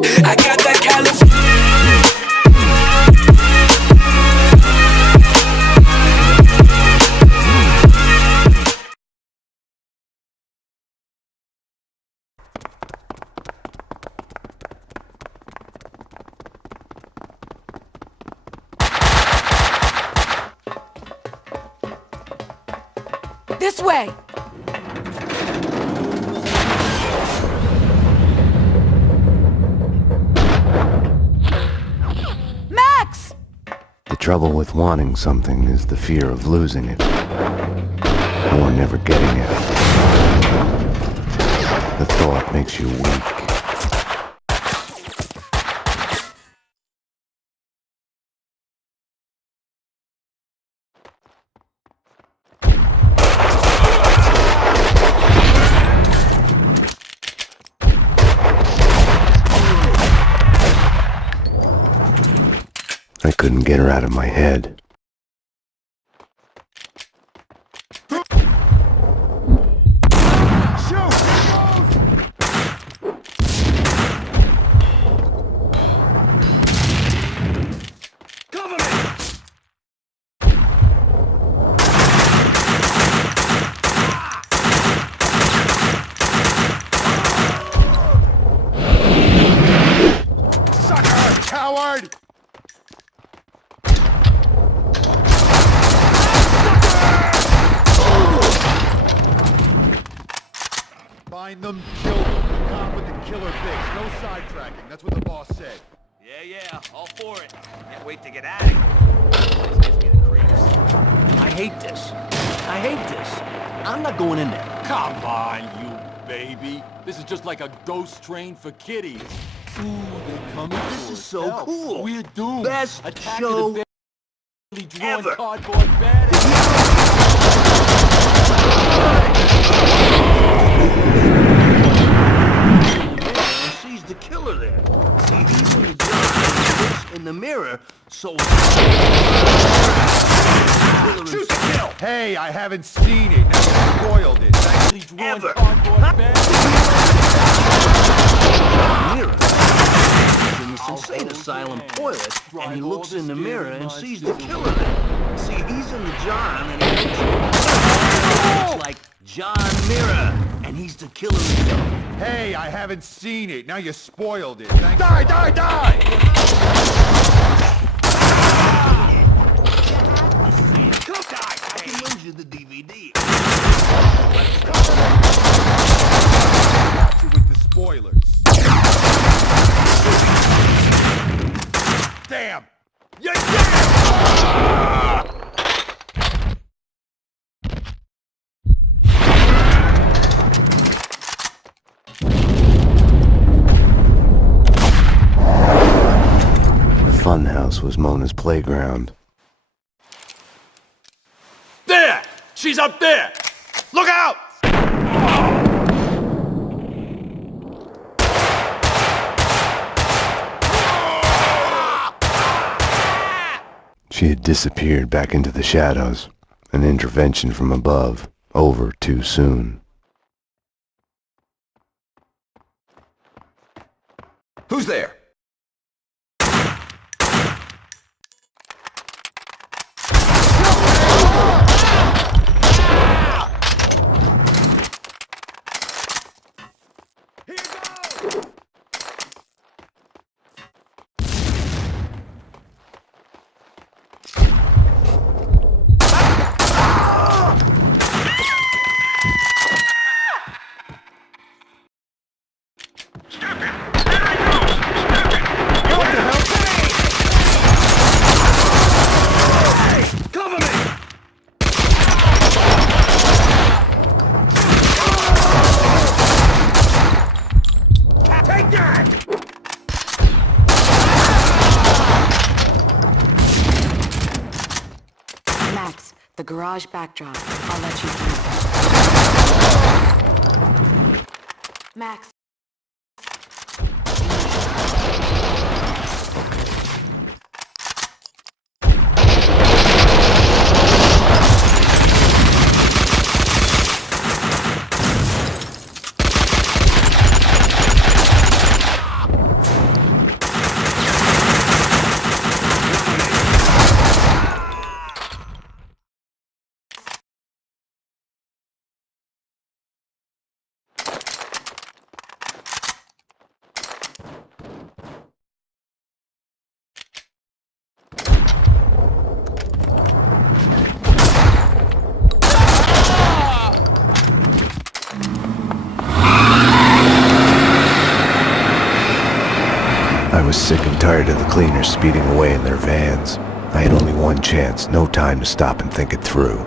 I got that California. This way! Max! The trouble with wanting something is the fear of losing it, or never getting it. The thought makes you weak. I couldn't get her out of my head. Sucker! Coward! Find them, kill them. Cop with the killer bitch. No sidetracking. That's what the boss said. Yeah, all for it. Can't wait to get out of here. This gives me the creeps. I hate this. I hate this. I'm not going in there. Come on, you baby. This is just like a ghost train for kiddies. Ooh, they're coming. This is so cool. We're doomed. Best Attack show of the barely drawn ever. cardboard bandits. And sees the killer there. See, he's in the dark and he looks in the mirror, so... Shoot to kill! Hey, I haven't seen it. Now you spoiled it. Barely drawn Ever. cardboard bandits. Mirror. He's in this insane asylum toilet, and he looks in the mirror and sees the killer there. See, he's in the John, and he looks like John Mirror, and he's the killer himself. Hey, I haven't seen it. Now you spoiled it. Die, die, die! I can lend you the DVD. Got you with the spoilers. Damn! You're dead! The funhouse was Mona's playground. There! She's up there! Look out! She had disappeared back into the shadows. An intervention from above, over too soon. Who's there? Max, the garage backdrop. I'll let you through. Max. I was sick and tired of the cleaners speeding away in their vans. I had only one chance, no time to stop and think it through.